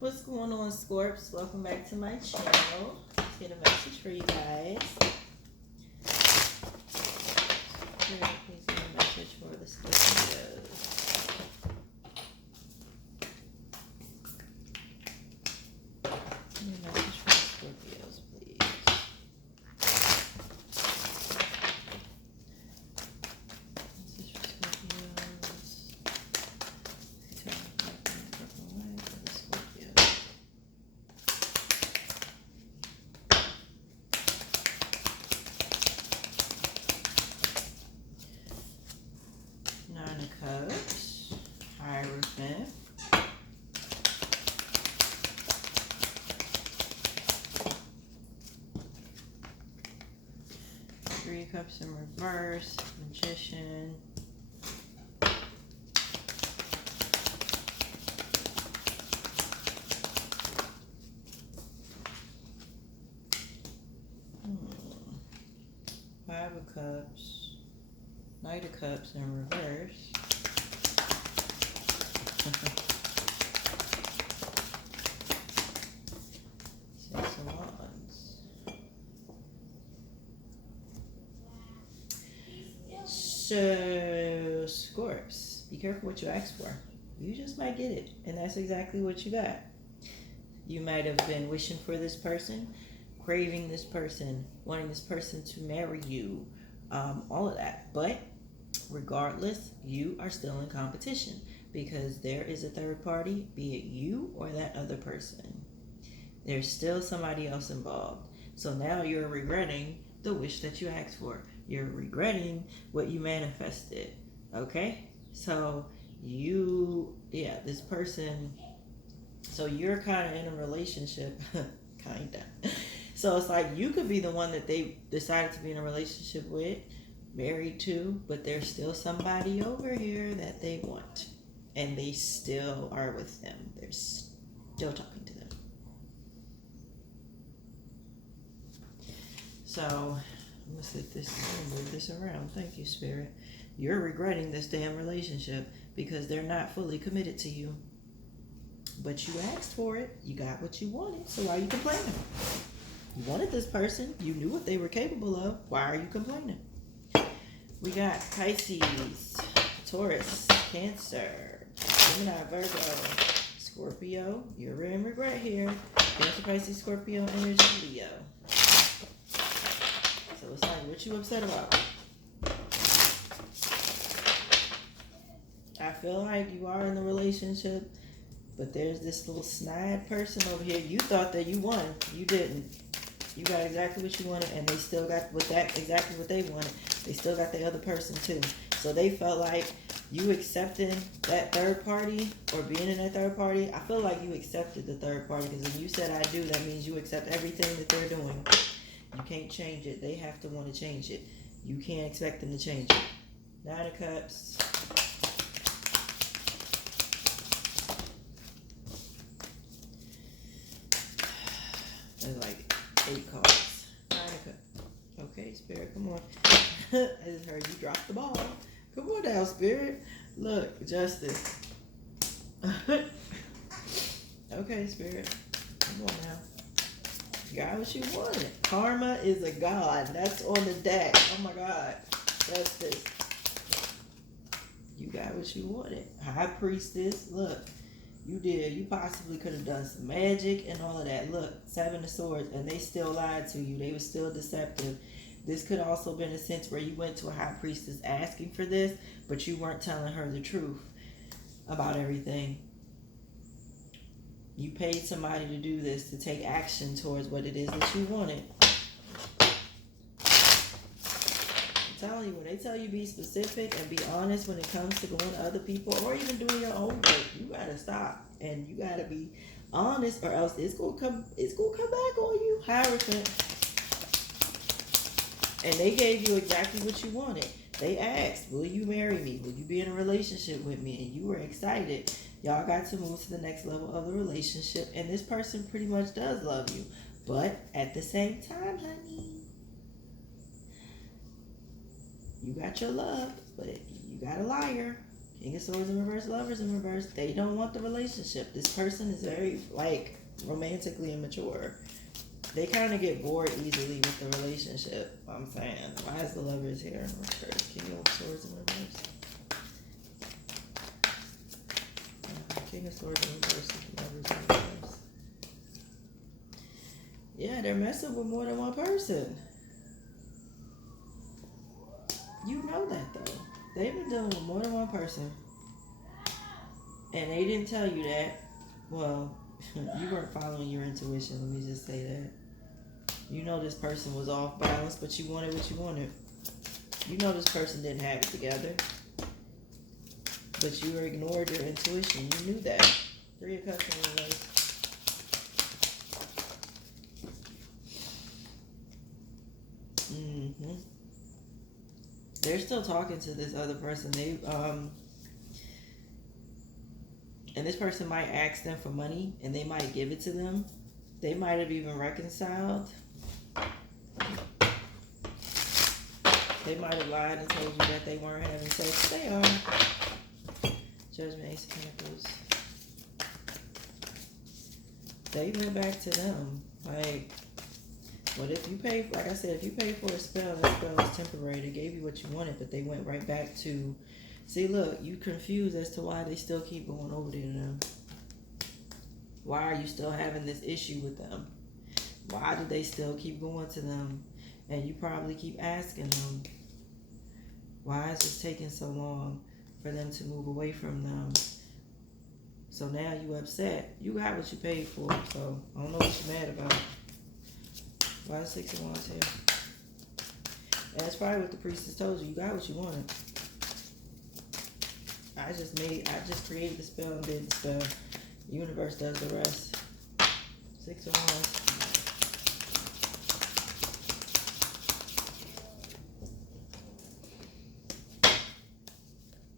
What's going on, Scorps? Welcome back to my channel. Let's get a message for you guys. Spirit, please get a message for the Scorpios. Give me a message for the Scorpios, please. Message for Scorpios. Turn away for the Scorpios. Nine of Cups, Hierophant, Three of Cups in reverse, Magician, Five of Cups, Knight of Cups in reverse. Six of Wands. So, Scorps, be careful what you ask for. You just might get it, and that's exactly what you got. You might have been wishing for this person, craving this person, wanting this person to marry you, all of that. But regardless, you are still in competition because there is a third party, be it you or that other person. There's still somebody else involved. So now you're regretting the wish that you asked for. You're regretting what you manifested. Okay? So this person, so you're kind of in a relationship, kind of. So it's like you could be the one that they decided to be in a relationship with, married to, but there's still somebody over here that they want. And they still are with them. They're still talking to them. So I'm gonna sit this and move this around. Thank you, Spirit. You're regretting this damn relationship because they're not fully committed to you. But you asked for it. You got what you wanted. So why are you complaining? You wanted this person. You knew what they were capable of. Why are you complaining? We got Pisces, Taurus, Cancer, Gemini, Virgo, Scorpio. You're in regret here. Cancer, Pisces, Scorpio, energy, Leo. So it's like, what you upset about? I feel like you are in the relationship, but there's this little snide person over here. You thought that you won. You didn't. You got exactly what you wanted, and they still got exactly what they wanted. They still got the other person too. So they felt like you accepting that third party or being in that third party. I feel like you accepted the third party because when you said I do, that means you accept everything that they're doing. You can't change it. They have to want to change it. You can't expect them to change it. Nine of Cups. There's like 8 cards. 9 of Cups. Okay, Spirit, come on. I just heard you drop the ball. Come on now, Spirit. Look, Justice. Okay, Spirit. Come on now. You got what you wanted. Karma is a god. That's on the deck. Oh my God. Justice. You got what you wanted. High Priestess. Look. You did. You possibly could have done some magic and all of that. Look, 7 of Swords, and they still lied to you. They were still deceptive. This could also been a sense where you went to a high priestess asking for this, but you weren't telling her the truth about everything. You paid somebody to do this, to take action towards what it is that you wanted. I'm telling you, when they tell you be specific and be honest when it comes to going to other people or even doing your own work, you gotta stop and you gotta be honest, or else it's gonna come back on you. Hierophant. And they gave you exactly what you wanted. They asked, will you marry me? Will you be in a relationship with me? And you were excited. Y'all got to move to the next level of the relationship. And this person pretty much does love you. But at the same time, honey, you got your love, but you got a liar. King of Swords in reverse, Lovers in reverse. They don't want the relationship. This person is very, like, romantically immature. They kind of get bored easily with the relationship. I'm saying, why is the Lovers here in reverse? King of Swords in reverse. King of Swords in reverse, Lovers in reverse. Yeah, they're messing with more than one person. You know that though. They've been dealing with more than one person. And they didn't tell you that. Well, you weren't following your intuition, let me just say that. You know this person was off balance, but you wanted what you wanted. You know this person didn't have it together. But you ignored your intuition. You knew that. 3 of Cups in reverse. They're still talking to this other person. And this person might ask them for money, and they might give it to them. They might have even reconciled. They might have lied and told you that they weren't having sex. They are. Judgment, Ace of Pentacles. They went back to them. Like, what if you pay, like I said, if you pay for a spell, that spell is temporary. They gave you what you wanted, but they went right back to, see, look, you confused as to why they still keep going over there to them. Why are you still having this issue with them? Why do they still keep going to them? And you probably keep asking them, why is this taking so long for them to move away from them? So now you upset. You got what you paid for, so I don't know what you're mad about. Why is 6 of Wands here? And that's probably what the priestess told you. You got what you wanted. I just created the spell and did the spell. The universe does the rest. 6 of Wands.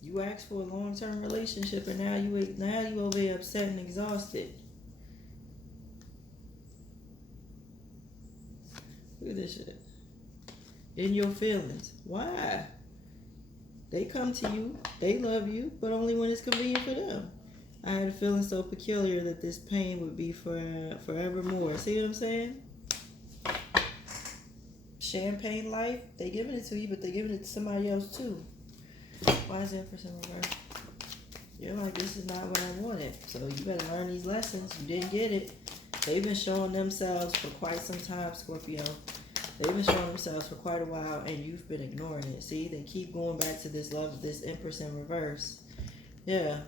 You asked for a long-term relationship, and now you over here upset and exhausted. Look at this shit. In your feelings. Why? They come to you. They love you, but only when it's convenient for them. I had a feeling so peculiar that this pain would be for forevermore. See what I'm saying? Champagne life. They giving it to you, but they giving it to somebody else too. Why is the Empress in reverse? You're like, this is not what I wanted. So you better learn these lessons. You didn't get it. They've been showing themselves for quite some time, Scorpio. They've been showing themselves for quite a while, and you've been ignoring it. See, they keep going back to this love, this Empress in reverse. Yeah,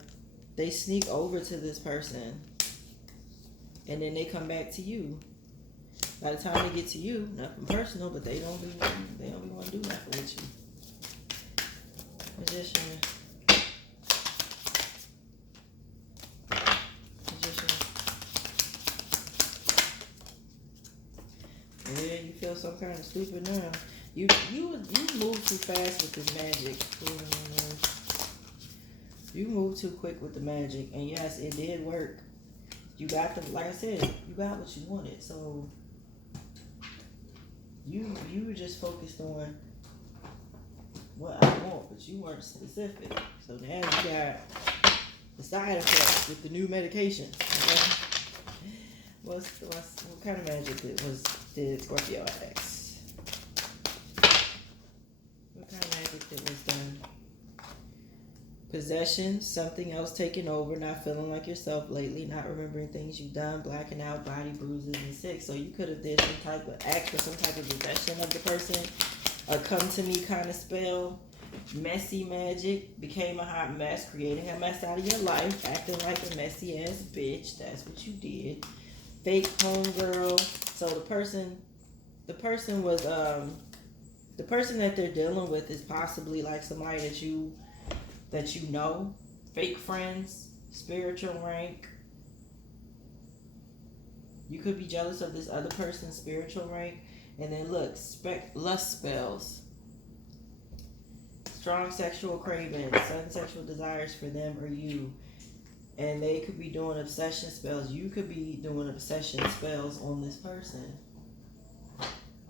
they sneak over to this person, and then they come back to you. By the time they get to you, nothing personal, but they don't want to do nothing with you. Magician. Yeah, you feel some kind of stupid now. You move too fast with this magic. You move too quick with the magic, and yes, it did work. You got the, like I said, you got what you wanted. So you were just focused on what I want, but you weren't specific. So now you got the side effects with the new medication. Okay? What kind of magic did Scorpio X? What kind of magic was done? Possession, something else taking over, not feeling like yourself lately, not remembering things you've done, blacking out, body bruises, and sick. So you could have did some type of act for some type of possession of the person. A come to me kind of spell. Messy magic, became a hot mess, creating a mess out of your life, acting like a messy ass bitch. That's what you did. Fake homegirl. So the person was the person that they're dealing with is possibly like somebody that you know. Fake friends, spiritual rank. You could be jealous of this other person's spiritual rank. And then look, lust spells. Strong sexual cravings, sudden sexual desires for them or you. And they could be doing obsession spells. You could be doing obsession spells on this person.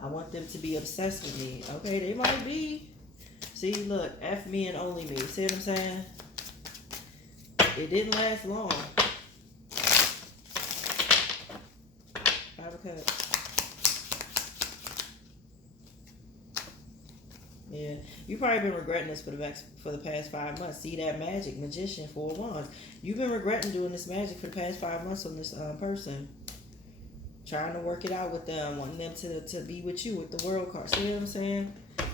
I want them to be obsessed with me. Okay, they might be. See, look, F me and only me. See what I'm saying? It didn't last long. 5 of Cups. Yeah, you've probably been regretting this for the past 5 months. See that magic, Magician, 4 of Wands. You've been regretting doing this magic for the past 5 months on this person. Trying to work it out with them, wanting them to be with you with the World card. See what I'm saying?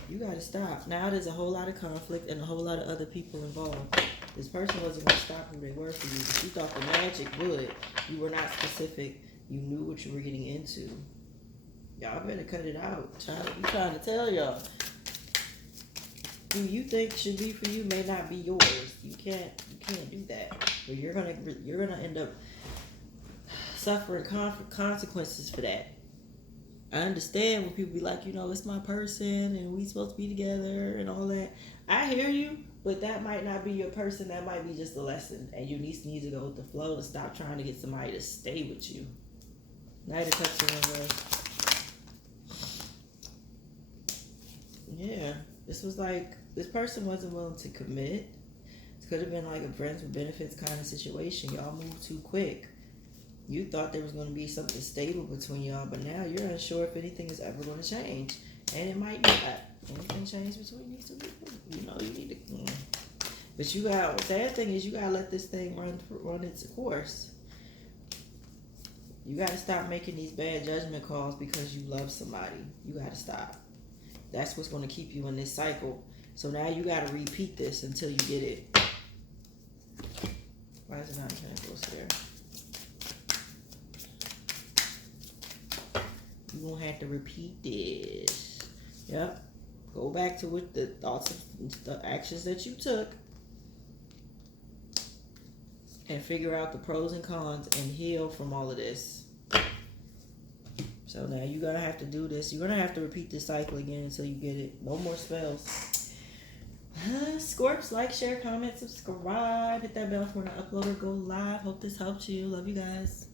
You got to stop. Now there's a whole lot of conflict and a whole lot of other people involved. This person wasn't going to stop who they were for you, but you thought the magic would. You were not specific. You knew what you were getting into. Y'all better cut it out. I'm trying to tell y'all. Who you think should be for you may not be yours. You can't do that. Or you're gonna end up suffering consequences for that. I understand when people be like, it's my person and we supposed to be together and all that. I hear you, but that might not be your person. That might be just a lesson, and you need to go with the flow and stop trying to get somebody to stay with you. Knight of Cups in reverse. Yeah, this person wasn't willing to commit. It could have been like a friends with benefits kind of situation. Y'all moved too quick. You thought there was going to be something stable between y'all, but now you're unsure if anything is ever going to change. And it might not. Anything change between these two people? You need to... But the sad thing is you got to let this thing run its course. You got to stop making these bad judgment calls because you love somebody. You got to stop. That's what's going to keep you in this cycle. So now you got to repeat this until you get it. Why is it not in Pentacles there? You're going to have to repeat this. Yep. Go back to what the thoughts and the actions that you took. And figure out the pros and cons and heal from all of this. So now you're going to have to do this. You're going to have to repeat this cycle again until you get it. No more spells. Scorps, like, share, comment, subscribe. Hit that bell for when I upload or go live. Hope this helped you. Love you guys.